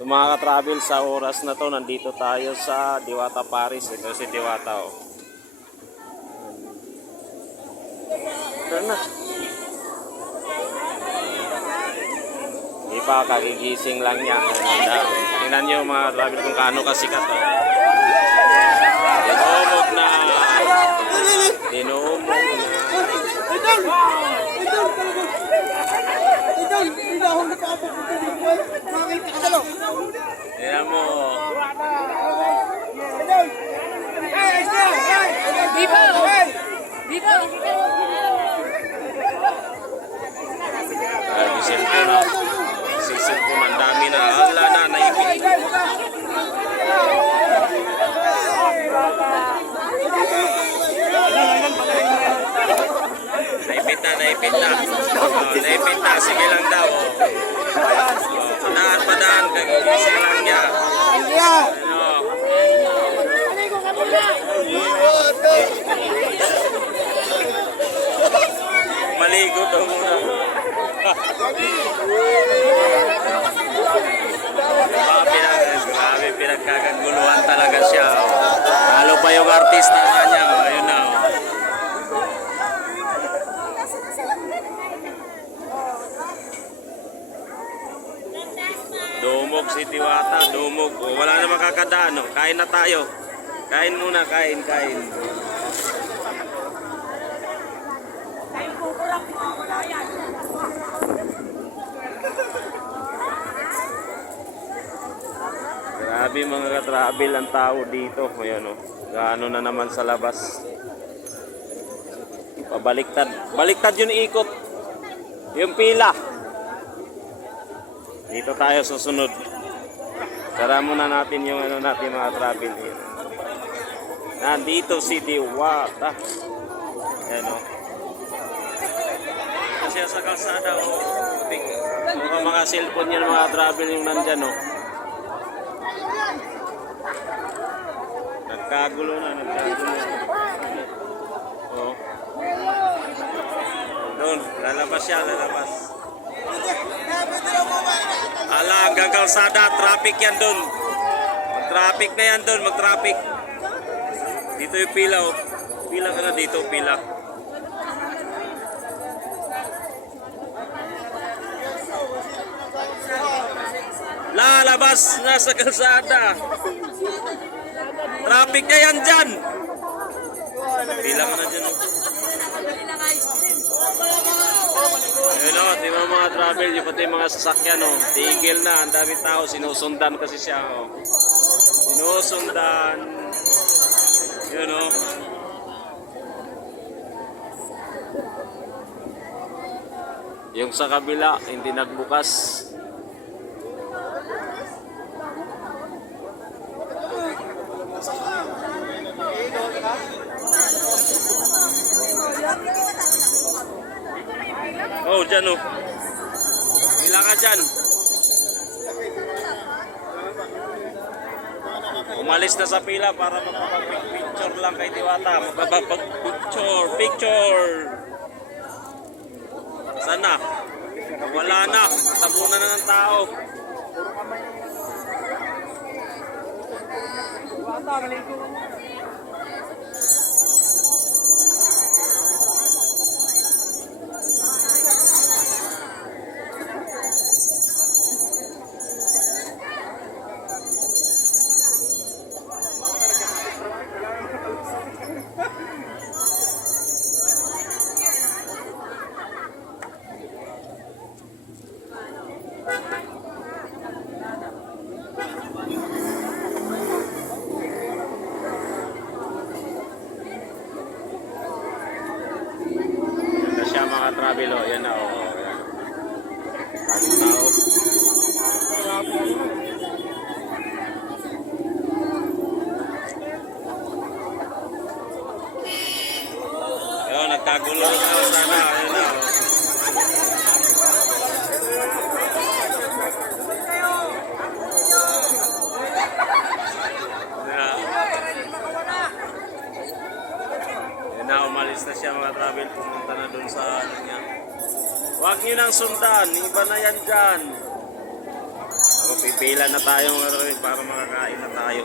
So mga ka-travel sa oras na to, nandito tayo sa Diwata Paris. Ito si Diwata oh. Na. Di pa, kagigising lang niya. Tingnan niyo mga travel kung kaano kasikat oh. Tingnan mo. Hey! Viva! Ay, si cellphone oh. Si cellphone, ang dami na. Hala na, naipit. Naipit na, naipit na. Oh, naipit na, sige lang daw. Oh, padaan, padaan, kagigising lang niya. Ano? Maligo daw muna. Mga pinag, grabe, pinagkakaguluhan talaga siya. oh. Lalo pa yung artista na niya. Oh. Ayun na. Oh. Dumog si Tiwata, dumog. Oh, wala na makakadaan. Oh. Kain na tayo. Kain muna, kain, kain. Grabe mga ka-travel ang tao dito. Ayan o. Gaano na naman sa labas. Pabaliktad. Baliktad yung ikot. Yung pila. Dito tayo susunod. Tara muna natin yung ano natin mga travel here. Nandito si Diwata. Ayan o. Kasi sa kalsada o. Mga mga cellphone yan mga travel yung nandyan o. Nagkagulo na, nagkagulo na. Oh. Doon, lalabas siya, lalabas. Ala, hanggang kalsada, traffic yan doon. Mag-traffic na yan doon, mag-traffic. Dito yung pila, oh. Pila ka na dito, pila. Lalabas na sa kalsada. Traffic na yan dyan. Pila ka na dyan, oh. Ayun o, di ba mga travel, yung pati mga sasakyan o, tigil na, ang dami tao, sinusundan kasi siya o. Sinusundan. Yun o. Yung sa kabila, hindi nagbukas. Oh, dyan o. Pila ka dyan. Umalis na sa pila para magpapapicture lang kay Diwata. Magpapapicture, picture. Sana? Wala na. Tabunan na ng tao. Ganda nagkagulo sana. Ayun na na, umalis na siya mga travel. Pumunta na dun sa ano niya. Huwag niyo nang sundan. Iba na yan dyan. Pipila na tayo mga kapatid para makakain na tayo.